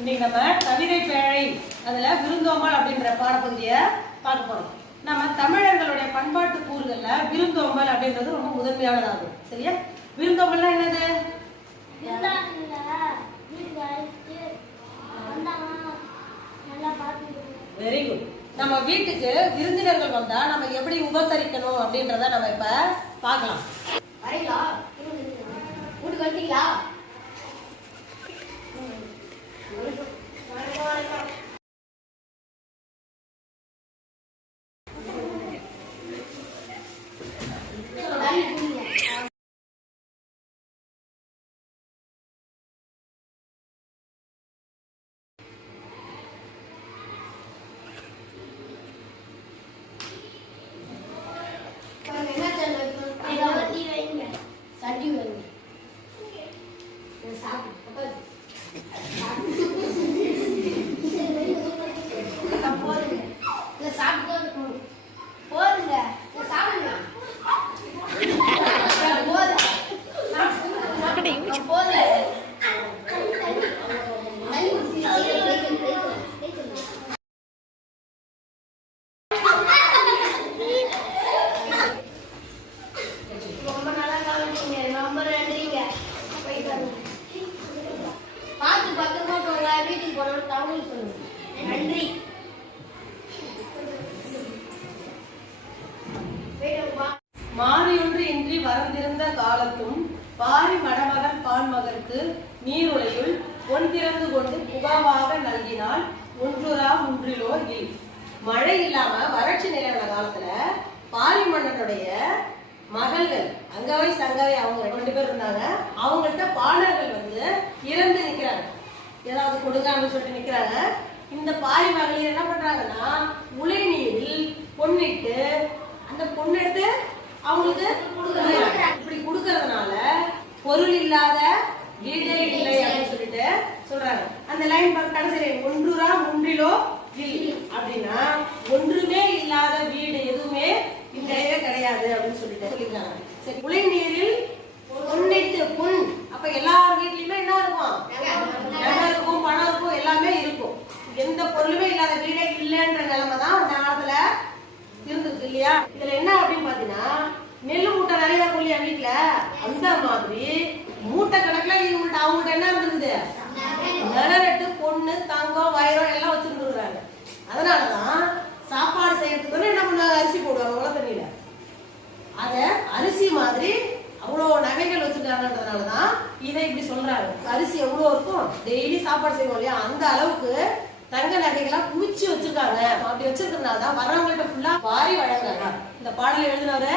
இன்னைக்கு நம்ம கவிதை பேழை அதுல விருந்தோம்பல் அப்படின்ற பாடப்பகுதியை பார்க்க போறோம். நம்ம தமிழர்களுடைய பண்பாட்டு கூறுகள்ல விருந்தோம்பல் அப்படின்றது ரொம்ப முதன்மையானதாகும். சரியா? விருந்தோம்பல்னா என்னது? Very good. நம்ம வீட்டுக்கு விருந்தினர்கள் வந்தா நம்ம எப்படி உபசரிக்கணும் அப்படின்றத நம்ம இப்ப பார்க்கலாம். நன்றி. மாறியொன்று இன்றி வரந்திருந்த காலத்தும் பாரி மடமகன் பான்மகற்கு நீருளையுள் பொன் திறந்து கொண்டு புகாவாக நல்கினால் ஒன்றுரா முன்றிலோ இல். மழை இல்லாம வறட்சி நிலவன காலத்துல பாரி மன்னனுடைய மகள்கள் அங்கவை சங்கவை அவங்க 2 பேர் இருந்தாங்க. அவங்கள்ட்ட பாணர்கள் வந்து இறந்து நிக்கிறாங்க. ஏதாவது கொடுங்க அப்படின்னு சொல்லிட்டு நிக்கிறாங்க. இந்த பாரி மகளிர் என்ன பண்றாங்கன்னா உலை நீரில் பொன்னிட்டு அந்த பொண்ணெடுத்து அவங்களுக்கு இப்படி கொடுக்கறதுனால பொருள் இல்லாத வீடே இல்லை அப்படின்னு சொல்லிட்டு சொல்றாங்க. அந்த லைன் கடைசி ஒன்றுரா முன்றிலோ இல் அப்படின்னா ஒன்றுமே இல்லாத வீடு எதுவுமே இல்லவே கிடையாது அப்படின்னு சொல்லிட்டு சொல்லிருக்காங்க. சரி, உலை நீரில் பொன்னிட்டு பொன் அப்ப எல்லார் வீட்லயுமே என்ன இருக்கும்? நகை இருக்கும், பணம் இருக்கும், எல்லாமே இருக்கும். எந்த பொருளுமே இல்லாத வீடே இல்லைன்ற நிலைமை தான் அந்த காலத்துல இருந்திருக்கு இல்லையா? இதுல என்ன அப்படின்னு பாத்தீங்கன்னா நெல்லு மூட்டை நிறைய இருக்கும் இல்லையா வீட்டுல, அந்த மாதிரி மூட்டை கணக்குல இவங்கள்ட்ட அவங்கள்ட்ட என்ன இருந்திருக்குது? நகரட்டு, பொண்ணு, தங்கம், வைரம் எல்லாம் வச்சிருந்துருக்காங்க. அதனாலதான் சாப்பாடு செய்யறதுக்கு என்ன பண்ணுவாங்க? அரிசி போடுவாங்க உள்ள தண்ணியில. அத அரிசி மாதிரி அவ்வளவு நகைகள் வச்சிருக்காங்கன்றதுனாலதான் இதை இப்படி சொல்றாங்க. அரிசி எவ்வளவு இருக்கும், டெய்லி சாப்பாடு செய்வோம் இல்லையா, அந்த அளவுக்கு தங்க நகைகளா குமிச்சு வச்சிருக்காங்க. அப்படி வச்சிருக்கிறதுனாலதான் வர்றவங்கள்ட்ட ஃபுல்லா வாரி வழங்குறாங்க. இந்த பாடல் எழுதினவரை